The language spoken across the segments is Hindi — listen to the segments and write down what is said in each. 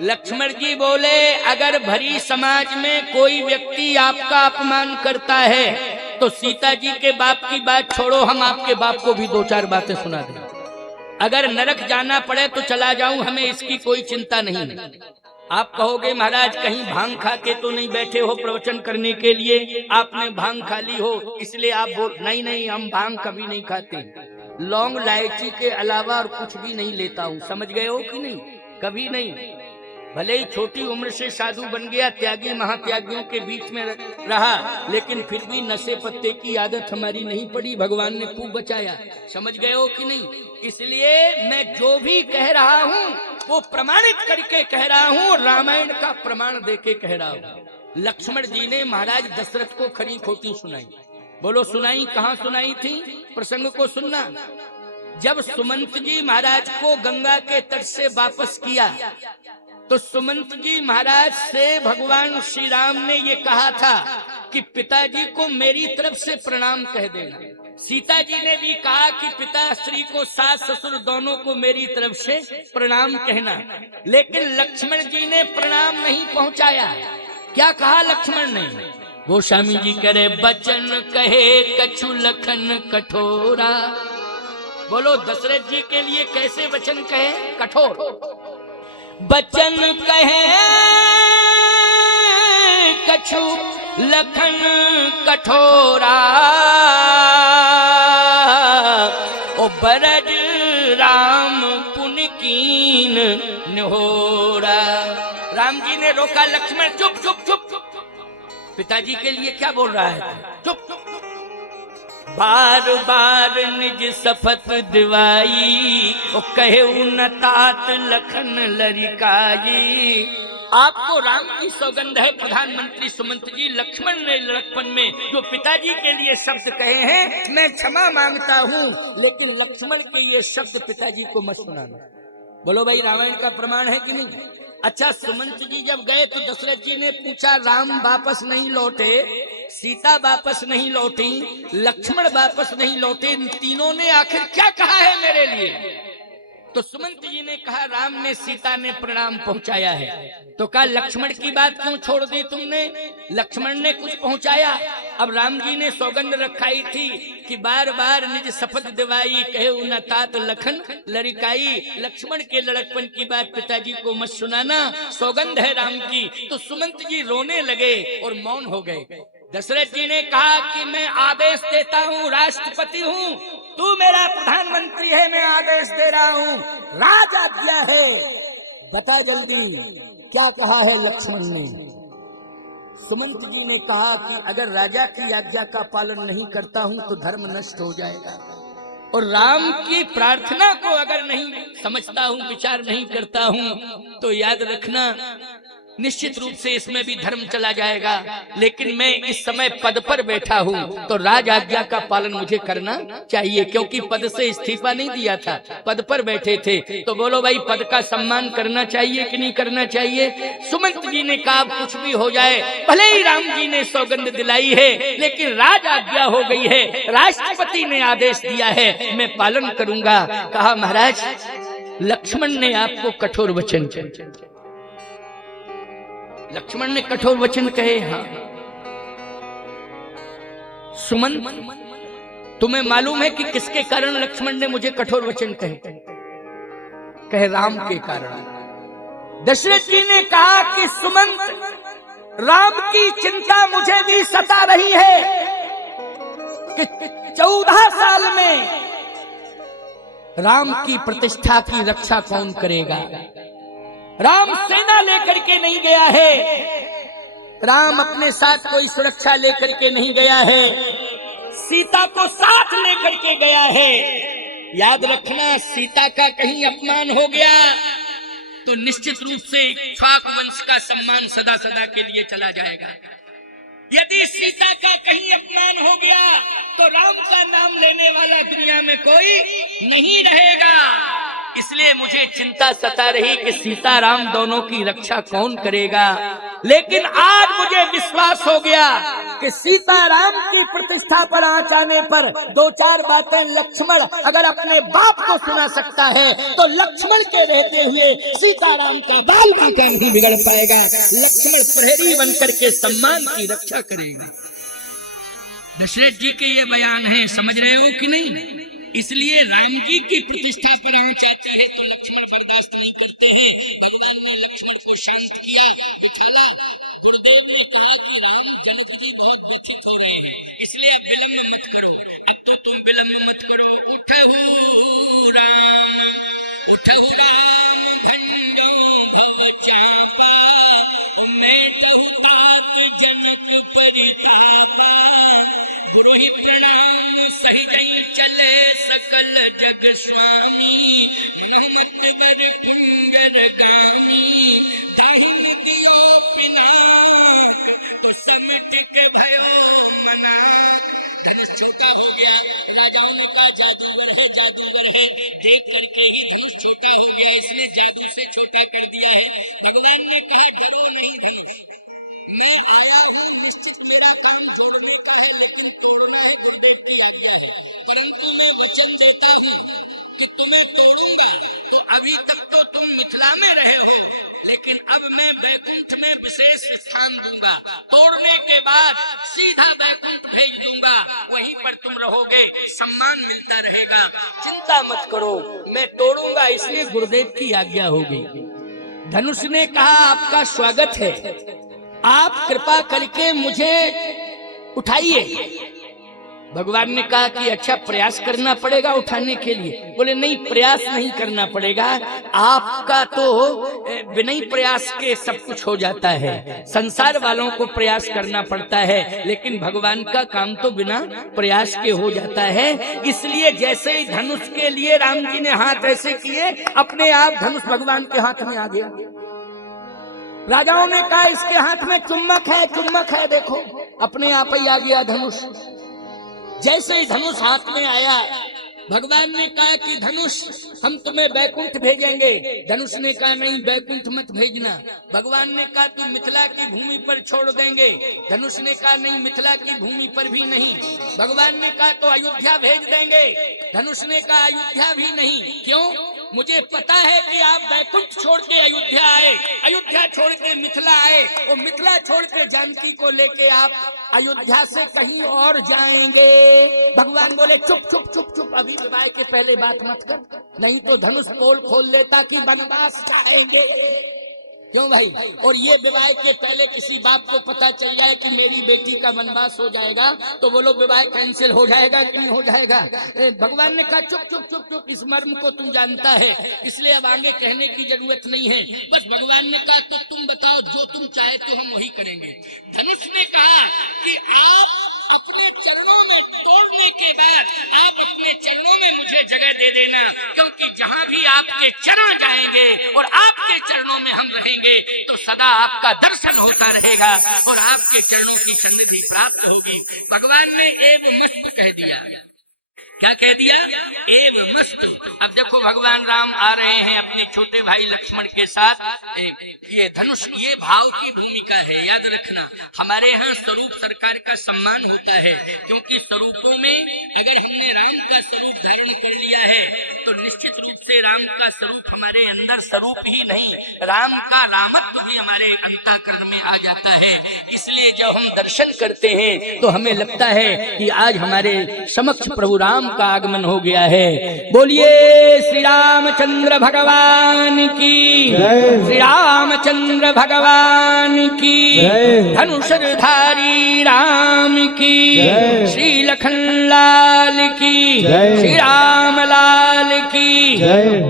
लक्ष्मण जी बोले, अगर भरी समाज में कोई व्यक्ति आपका अपमान करता है तो सीता जी के बाप की बात छोड़ो, हम आपके बाप को भी दो चार बातें सुना दें। अगर नरक जाना पड़े तो चला जाऊं, हमें इसकी कोई चिंता नहीं है। आप कहोगे महाराज कहीं भांग खा के तो नहीं बैठे हो प्रवचन करने के लिए, आपने भांग खा ली हो इसलिए आप बोल। नहीं नहीं, हम भांग कभी नहीं खाते, लौंग इलायची के अलावा और कुछ भी नहीं लेता हूं। समझ गए हो कि नहीं? कभी नहीं। भले ही छोटी उम्र से साधु बन गया, त्यागी महात्यागियों के बीच में रहा, लेकिन फिर भी नशे पत्ते की आदत हमारी नहीं पड़ी, भगवान ने खूब बचाया। समझ गए हो कि नहीं? इसलिए मैं जो भी कह रहा हूं वो प्रमाणित करके कह रहा हूं, रामायण का प्रमाण देके कह रहा हूं। लक्ष्मण जी ने महाराज दशरथ को खरी खोटी सुनाई। बोलो सुनाई, कहां सुनाई थी? प्रसंग को सुनना। जब सुमंत जी महाराज को गंगा के तट से वापस किया तो सुमंत जी महाराज से भगवान श्री राम ने ये कहा था कि पिताजी को मेरी तरफ से प्रणाम कह देना। सीता जी ने भी कहा कि पिता श्री को, सास ससुर दोनों को मेरी तरफ से प्रणाम कहना, लेकिन लक्ष्मण जी ने प्रणाम नहीं पहुंचाया। क्या कहा लक्ष्मण ने? गोस्वामी जी करे, बचन कहे कछु लखन कठोरा। बोलो दशरथ जी के लिए कैसे वचन कहे? कठोर बचन कहे कछु लखन कठोरा, ओ बरज राम पुन कीन निहोरा। राम जी ने रोका, लक्ष्मण चुप चुप चुप। पिताजी के लिए क्या बोल रहा है? चुप चुप। बार बार निज शपथ दिवाई, ओ कहे न तात लखन लरिकाई। आपको राम की सौगंध है प्रधानमंत्री सुमंत जी, लक्ष्मण ने लड़कपन में जो पिताजी के लिए शब्द कहे हैं मैं क्षमा मांगता हूँ, लेकिन लक्ष्मण के ये शब्द पिताजी को मत सुनाना। बोलो भाई रामायण का प्रमाण है कि नहीं? अच्छा, सुमंत जी जब गए तो दशरथ जी ने पूछा, राम वापस नहीं लौटे, सीता वापस नहीं लौटी, लक्ष्मण वापस नहीं लौटे, इन तीनों ने आखिर क्या कहा है मेरे लिए? तो सुमंत जी ने कहा, राम ने सीता ने प्रणाम पहुंचाया है। तो कहा लक्ष्मण की बात क्यों छोड़ दी तुमने? लक्ष्मण ने कुछ पहुंचाया। अब राम जी ने सौगंध रखाई थी कि बार बार निज शपथ दिवाई, कहे न तात लखन लड़काई। लक्ष्मण के लड़कपन की बात पिताजी को मत सुनाना, सौगंध है राम की। तो सुमंत जी रोने लगे और मौन हो गए। दशरथ जी ने कहा कि मैं आदेश देता हूँ, राष्ट्रपति हूँ, तू मेरा प्रधानमंत्री है, मैं आदेश दे रहा हूँ, राज आज्ञा है, बता जल्दी क्या कहा है लक्ष्मण ने? सुमंत जी ने कहा कि अगर राजा की आज्ञा का पालन नहीं करता हूँ तो धर्म नष्ट हो जाएगा, और राम की प्रार्थना को अगर नहीं समझता हूँ, विचार नहीं करता हूँ, तो याद रखना निश्चित रूप से इसमें भी धर्म चला जाएगा। लेकिन मैं इस समय पद पर बैठा हूँ तो राज आज्ञा का पालन मुझे करना चाहिए, क्योंकि पद से इस्तीफा नहीं दिया था, पद पर बैठे थे। तो बोलो भाई पद का सम्मान करना चाहिए कि नहीं करना चाहिए? सुमंत जी ने कहा कुछ भी हो जाए, भले ही राम जी ने सौगंध दिलाई है, लेकिन राज आज्ञा हो गई है, राष्ट्रपति ने आदेश दिया है, मैं पालन करूंगा। कहा महाराज लक्ष्मण ने आपको कठोर वचन कहे। लक्ष्मण ने कठोर वचन कहे? हाँ। सुमंत तुम्हें मालूम है कि किसके कारण लक्ष्मण ने मुझे कठोर वचन कहे? कहे राम के कारण। दशरथ जी ने कहा कि सुमंत राम की चिंता मुझे भी सता रही है कि 14 साल में राम की प्रतिष्ठा की रक्षा कौन करेगा? राम सेना लेकर के नहीं गया है, राम अपने साथ कोई सुरक्षा लेकर के नहीं गया है, सीता को साथ लेकर के गया है। याद रखना, सीता का कहीं अपमान हो गया तो निश्चित रूप से इक्ष्वाकु वंश का सम्मान सदा सदा के लिए चला जाएगा। यदि सीता का कहीं अपमान हो गया तो राम का नाम लेने वाला दुनिया में कोई नहीं रहेगा। इसलिए मुझे चिंता सता रही कि सीता राम दोनों की रक्षा कौन करेगा। लेकिन आज मुझे विश्वास हो गया कि सीताराम की प्रतिष्ठा पर आंच आने पर दो चार बातें लक्ष्मण अगर अपने बाप को सुना सकता है तो लक्ष्मण के रहते हुए सीताराम का बाल बांका नहीं बिगड़ पाएगा। लक्ष्मण प्रहरी बनकर के सम्मान की रक्षा करेगा। दशरथ जी के ये बयान है, समझ रहे हो कि नहीं? इसलिए राम जी की प्रतिष्ठा पर आंच आता है तो लक्ष्मण बर्दाश्त नहीं करते हैं। भगवान ने लक्ष्मण को शांत किया, बिठाला। गुरुदेव ने कहा कि राम जनक जी बहुत व्यथित हो रहे हैं, इसलिए अब विलंब मत करो। अब तो तुम विलंब मत करो। उठहु राम धन्यो भव चापा, मैं कहूँ तात जनक परितापा। गुरु प्रणाम सहिजई चले सकल जग स्वामी, रहमत बर कुंजर कामी। ताहि दियो पिनाक तो समट के भयो मनाक। धनुष छोटा हो गया। राजाओं ने कहा जादूगर है, जादूगर है। देख करके ही धनुष छोटा हो गया, इसने जादू से छोटा कर दिया है। भगवान ने कहा डरो नहीं धनुष, मैं आया हूँ, निश्चित मेरा काम जोड़ने का है, लेकिन तोड़ना है गुरुदेव की आज्ञा है। परंतु मैं वचन देता हूँ कि तुम्हें तोड़ूंगा। तो अभी तक तो तुम मिथिला में रहे हो, लेकिन अब मैं बैकुंठ में विशेष स्थान दूंगा। तोड़ने के बाद सीधा बैकुंठ भेज दूंगा, वहीं पर तुम रहोगे, सम्मान मिलता रहेगा। चिंता मत करो, मैं तोड़ूंगा, इसलिए गुरुदेव की आज्ञा होगी। धनुष ने कहा आपका स्वागत है, आप कृपा करके मुझे उठाइए। भगवान ने कहा कि अच्छा प्रयास करना पड़ेगा उठाने के लिए। बोले नहीं, प्रयास नहीं करना पड़ेगा, आपका तो बिना ही प्रयास के सब कुछ हो जाता है। संसार वालों को प्रयास करना पड़ता है, लेकिन भगवान का काम तो बिना प्रयास के हो जाता है। इसलिए जैसे ही धनुष के लिए राम जी ने हाथ ऐसे किए, अपने आप धनुष भगवान के हाथ में आ गया। राजाओं ने कहा इसके हाथ में चुम्बक है, चुम्बक है, देखो अपने आप ही आ गया धनुष। जैसे ही धनुष हाथ में आया, भगवान ने कहा कि धनुष हम तुम्हें बैकुंठ भेजेंगे। धनुष ने कहा नहीं, बैकुंठ मत भेजना। भगवान ने कहा तुम मिथिला की भूमि पर छोड़ देंगे। धनुष ने कहा नहीं, मिथिला की भूमि पर भी नहीं। भगवान ने कहा तो अयोध्या भेज देंगे। धनुष ने कहा अयोध्या भी नहीं। क्यों? मुझे पता है कि आप बैकुंठ छोड़ के अयोध्या आए, अयोध्या छोड़ के मिथिला आए, और मिथिला छोड़ के जानकी को लेके आप अयोध्या से कहीं और जाएंगे। भगवान बोले चुप चुप चुप चुप, अभी विवाह के पहले बात मत कर, नहीं तो धनुष पोल खोल लेता कि वनवास जाएंगे। क्यों भाई? और ये विवाह के पहले किसी बाप को पता चल जाए कि मेरी बेटी का वनवास हो जाएगा तो वो लोग विवाह कैंसिल हो जाएगा कि नहीं हो जाएगा। भगवान ने कहा चुप चुप चुप चुप, इस मर्म को तुम जानता है, इसलिए अब आगे कहने की जरूरत नहीं है। बस भगवान ने कहा तो तुम बताओ, जो तुम चाहे तो हम वही करेंगे। धनुष ने कहा कि आप अपने चरणों में तोड़ने के बाद आप अपने चरणों में मुझे जगह दे देना, क्योंकि जहां भी आपके चरण जाएंगे और आपके चरणों में हम रहेंगे तो सदा आपका दर्शन होता रहेगा और आपके चरणों की सन्निधि प्राप्त होगी। भगवान ने एव मस्त कह दिया। क्या कह दिया? एव मस्त। अब देखो भगवान राम आ रहे हैं अपने छोटे भाई लक्ष्मण के साथ। ये धनुष, ये भाव की भूमिका है, याद रखना। हमारे यहाँ स्वरूप सरकार का सम्मान होता है, क्योंकि स्वरूपों में अगर हमने राम का स्वरूप धारण कर लिया है तो निश्चित रूप से राम का स्वरूप हमारे अंदर स्वरूप ही नहीं, राम का रामत्व ही हमारे अंतःकरण में आ जाता है। इसलिए जब हम दर्शन करते हैं तो हमें लगता है कि आज हमारे समक्ष प्रभु राम का आगमन हो गया है। बोलिए श्री रामचंद्र भगवान की, श्री रामचंद्र भगवान की, धनुषधारी राम की, श्री लखन लाल की, श्री राम लाल की।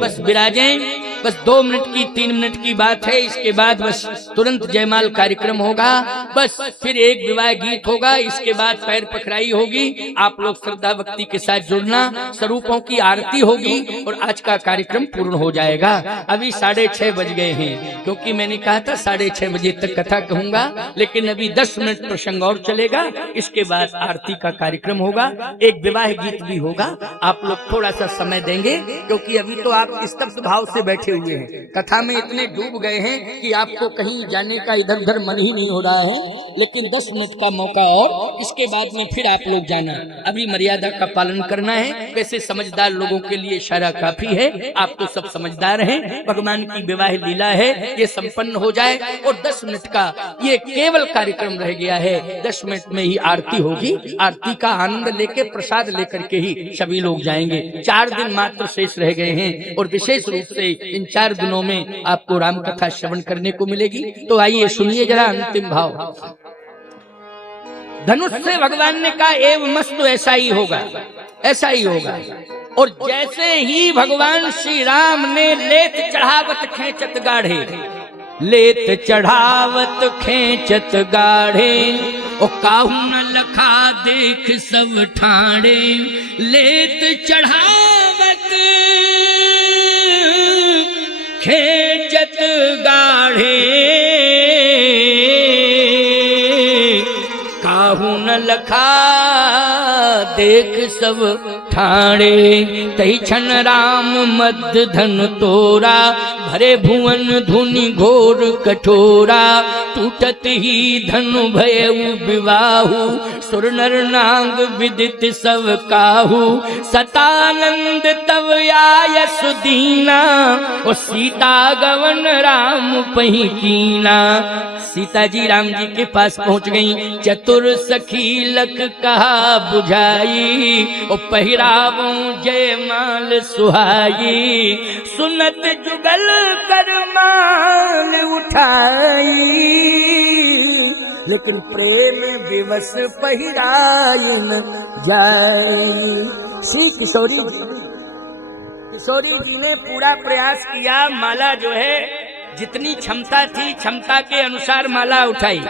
बस विराजें। बस 2 मिनट की 3 मिनट की बात है, इसके बाद बस तुरंत जयमाल कार्यक्रम होगा। बस फिर एक विवाह गीत होगा, इसके बाद पैर पखराई होगी। आप लोग श्रद्धा भक्ति के साथ जुड़ना, स्वरूपों की आरती होगी और आज का कार्यक्रम पूर्ण हो जाएगा। अभी 6:30 बज गए हैं, क्योंकि मैंने कहा था 6:30 बजे तक कथा कहूंगा, लेकिन अभी 10 मिनट प्रसंग और चलेगा। इसके बाद आरती का कार्यक्रम होगा, एक विवाह गीत भी होगा। आप लोग थोड़ा सा समय देंगे, क्योंकि अभी तो आप स्तब्ध भाव से बैठे हुए हैं, कथा में इतने डूब गए हैं कि आपको कहीं जाने का इधर उधर मन ही नहीं हो रहा है। लेकिन 10 मिनट का मौका और, इसके बाद में फिर आप लोग जाना। अभी मर्यादा का पालन करना है। वैसे समझदार लोगों के लिए इशारा काफी है, आप तो सब समझदार हैं। भगवान की विवाह लीला है, ये संपन्न हो जाए और 10 मिनट का ये केवल कार्यक्रम रह गया है। 10 मिनट में ही आरती होगी। आरती का आनंद लेके प्रसाद लेकर के ही सभी लोग जाएंगे। 4 दिन मात्र शेष रह गए हैं और विशेष रूप से इन 4 दिनों में आपको राम कथा श्रवण करने को मिलेगी। तो आइए सुनिए जरा अंतिम भाव। धनुष से भगवान ने कहा एवं मस्तु, ऐसा ही होगा, ऐसा ही होगा। और जैसे ही भगवान श्री राम ने लेत चढ़ावत खेचत गाढ़े, लेत चढ़ावत खेचत गाढ़े, ओ काहू न लखा देख सब ठाणे, लेत चढ़ावत खेचत गाढ़े, काहू न लखा देख सब ठाणे, तही छन राम मद धन तोरा, भरे भुवन धुनि घोर कठोरा, टूटत ही धनु भयउ विवाहु, सुर नर नांग विदित सब काहू, सतानंद तव आय सुदीना, और सीता गवन राम पही कीना। सीता जी राम जी के पास पहुंच गई। चतुर सखी लख कहा बुझाई, और पहिरावों जय माल सुहाई, सुनत जुगल कर माल उठाई, लेकिन प्रेम विवश पहिराइन जाई। श्री किशोरी जी ने पूरा प्रयास किया। माला जो है जितनी क्षमता थी, क्षमता के अनुसार माला उठाई,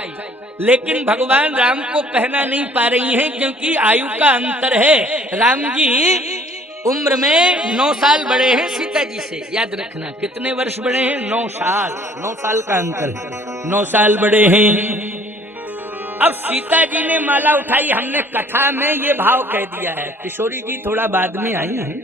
लेकिन भगवान राम को पहना नहीं पा रही हैं, क्योंकि आयु का अंतर है। राम जी उम्र में 9 साल बड़े हैं सीता जी से। याद रखना कितने वर्ष बड़े हैं? 9 साल। 9 साल का अंतर है, 9 साल बड़े हैं। अब सीता जी ने माला उठाई। हमने कथा में ये भाव कह दिया है, किशोरी जी थोड़ा बाद में आई हैं,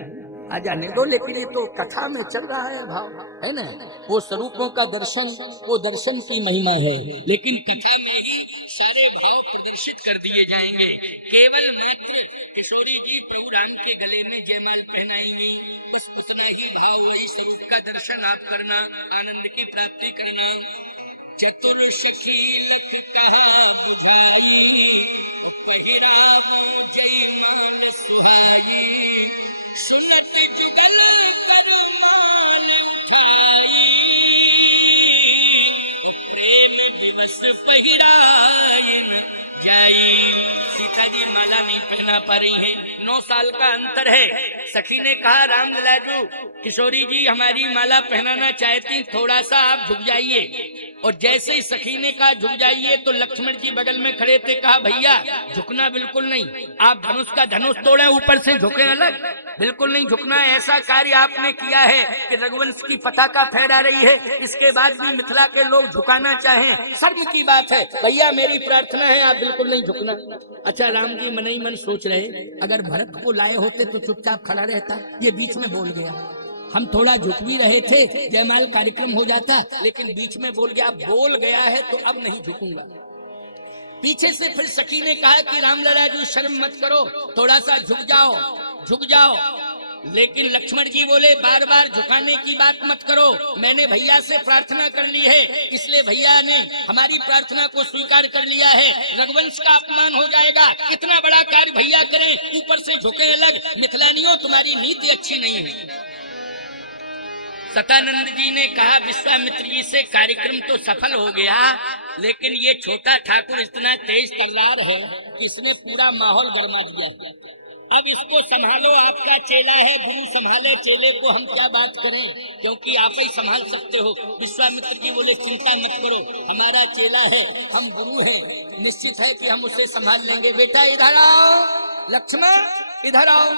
आ जाने दो, लेकिन ये तो कथा में चल रहा है भाव, है ना। वो स्वरूपों का दर्शन, वो दर्शन की महिमा है, लेकिन कथा में ही सारे भाव प्रदर्शित कर दिए जाएंगे। केवल मात्र किशोरी जी प्रभु राम के गले में जयमाल पहनाएंगी, बस उतना ही भाव, वही स्वरूप का दर्शन आप करना, आनंद की प्राप्ति करना। चतुर सखी लख कहा बुझाई, पहिरावो जयमाल सुहाई, सुनत जुगल कर माल उठाई, प्रेम दिवस पहिराइन जाई। सीता जी माला नहीं पहना पा रही हैं, 9 साल का अंतर है। सखी ने कहा राम ललाजू, किशोरी जी हमारी माला पहनाना चाहती, थोड़ा सा आप झुक जाइए। और जैसे ही सखी ने कहा झुक जाइए, तो लक्ष्मण जी बगल में खड़े थे। कहा भैया झुकना बिल्कुल नहीं, आप धनुष का धनुष तोड़े, ऊपर से झुके अलग, बिल्कुल नहीं झुकना। ऐसा कार्य आपने किया है कि रघुवंश की पताका फहरा रही है, इसके बाद भी मिथिला के लोग झुकाना चाहें, शर्म की बात है। भैया मेरी प्रार्थना है, आप बिल्कुल नहीं झुकना। अच्छा राम जी मन ही मन सोच रहे, अगर भरत को लाए होते तो चुपचाप खड़ा रहता, ये बीच में बोल गया। हम थोड़ा झुक भी रहे थे, जयमाल कार्यक्रम हो जाता, लेकिन बीच में बोल गया। बोल गया है तो अब नहीं झुकूंगा। पीछे से फिर सखी ने कहा कि राम ललाजू शर्म मत करो, थोड़ा सा झुक जाओ, झुक जाओ। लेकिन लक्ष्मण जी बोले बार बार झुकाने की बात मत करो, मैंने भैया से प्रार्थना कर ली है, इसलिए भैया ने हमारी प्रार्थना को स्वीकार कर लिया है। रघुवंश का अपमान हो जाएगा, इतना बड़ा कार्य भैया करें, ऊपर से झुके अलग। मिथिलानियों तुम्हारी नीति अच्छी नहीं है। सतानंद जी ने कहा विश्वामित्र जी से कार्यक्रम तो सफल हो गया, लेकिन ये छोटा ठाकुर इतना तेज तलवार है कि इसने पूरा माहौल गरमा दिया। अब इसको संभालो, आपका चेला है, गुरु संभालो चेले को, हम क्या बात करें, क्योंकि आप ही संभाल सकते हो। विश्वामित्र जी बोले चिंता मत करो, हमारा चेला है, हम गुरु हैं, निश्चित है कि हम उसे संभाल लेंगे। बेटा इधर आओ, लक्ष्मण इधर आओ।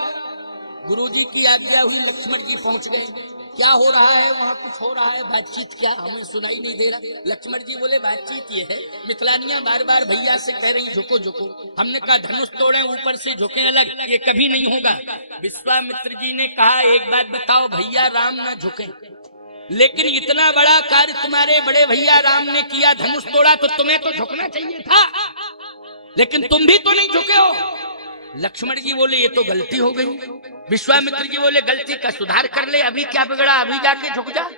गुरुजी की आज्ञा हुई, लक्ष्मण जी पहुंच गए। क्या हो रहा है वहाँ? कुछ हो रहा है, बातचीत क्या, हमें सुनाई नहीं दे रहा। लक्ष्मण जी बोले बातचीत ये है, मिथिलानियां बार बार भैया से कह रही झुको झुको, हमने कहा धनुष तोड़े ऊपर से झुके अलग, ये कभी नहीं होगा। विश्वामित्र जी ने कहा एक बात बताओ, भैया राम ना झुके, लेकिन इतना बड़ा कार्य तुम्हारे बड़े भैया राम ने किया, धनुष तोड़ा, तो तुम्हें तो झुकना चाहिए था, लेकिन तुम भी तो नहीं झुके हो। लक्ष्मण जी बोले ये तो गलती हो गई। विश्वामित्र जी बोले गलती का सुधार कर ले, अभी क्या बिगड़ा, अभी जाके झुक जा।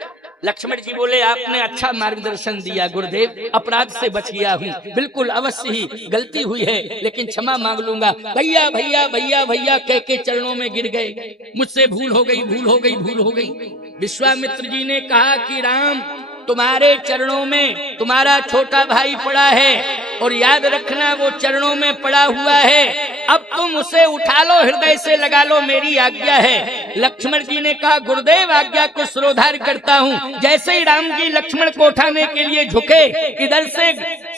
लक्ष्मण जी बोले आपने अच्छा मार्गदर्शन दिया गुरुदेव, अपराध से बच गया हूँ, बिल्कुल अवश्य ही गलती हुई है, लेकिन क्षमा मांग लूंगा। भैया भैया भैया भैया कह के चरणों में गिर गए, मुझसे भूल हो गई, भूल हो गई, भूल हो गई। विश्वामित्र जी ने कहा कि राम तुम्हारे चरणों में तुम्हारा छोटा भाई पड़ा है, और याद रखना वो चरणों में पड़ा हुआ है, अब तुम उसे उठा लो, हृदय से लगा लो, मेरी आज्ञा है। लक्ष्मण जी ने कहा गुरुदेव आज्ञा को शिरोधार्य करता हूँ। जैसे ही राम जी लक्ष्मण को उठाने के लिए झुके, इधर से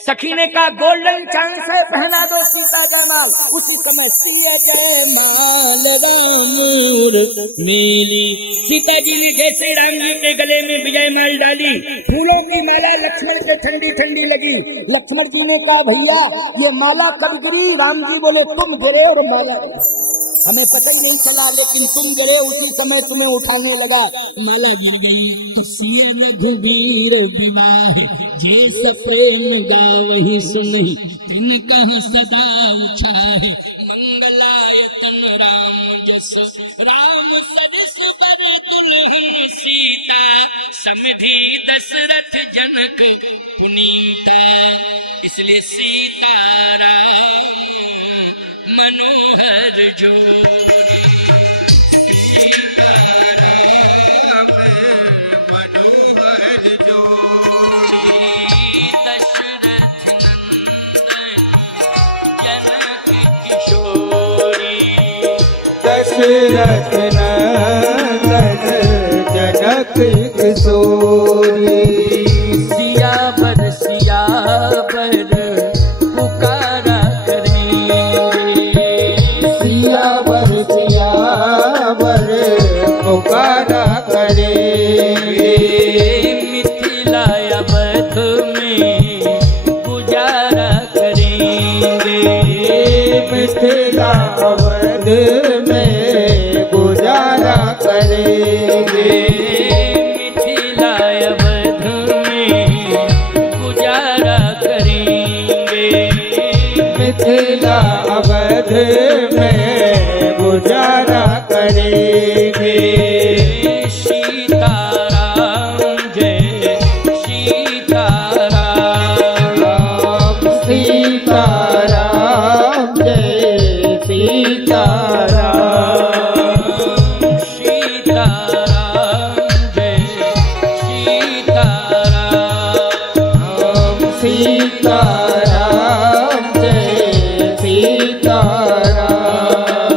सखी ने कहा गोल्डन चांद से पहना दो सीता का माल। उसी समय सीता जी ने जैसे राम जी के गले में विजय माल डाली, फूलों की माला लक्ष्मण से ठंडी ठंडी लगी। लक्ष्मण जी ने कहा भैया ये माला कब गिरी? राम जी बोले तुम गिरे और माला गिरी, हमें पता ही नहीं चला, लेकिन तुम गिरे, उसी समय तुम्हें उठाने लगा, माला गिर गई। तो सिया रघुवीर विवाह जे सप्रेम गावहि सुनहि, तिन कह सदा उछाहे, मंगलायतन राम जस राम सरिस बर दुल्हन सीता, समधि दशरथ जनक पुनीता। इसलिए सीताराम मनोहर जोड़ी, सीताराम मनोहर जोड़ी, दशरथ नंदन जनक किशोरी, दशरथ नंदन जनक किशोरी। सिया पर पुकारा करेंगे, सिया पर पुकारा करेंगे, मिथिला अवध में गुजारा करेंगे, मिथिला अवध में गुजारा करेंगे, मिथिला अवध में गुजारा करेंगे, मिथिला अवध में गुजारा करेंगे। सीताराम जय सीताराम, सीताराम जय सीताराम, सीताराम जय सीताराम, सीताराम जय सीताराम,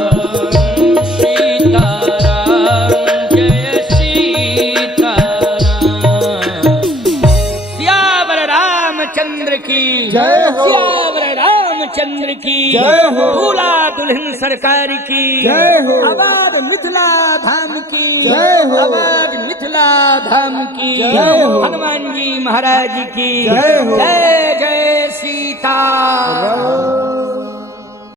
सीताराम जय सीताराम। सियावर रामचंद्र की जय हो। सियावर रामचंद्र की जय हो। दूल्हा दुल्हन सरकार की जय हो। आबाद मिथिला धाम की जय हो। आबाद मिथिला धाम की जय हो। हनुमान जी महाराज की जय हो। जय जय सीता।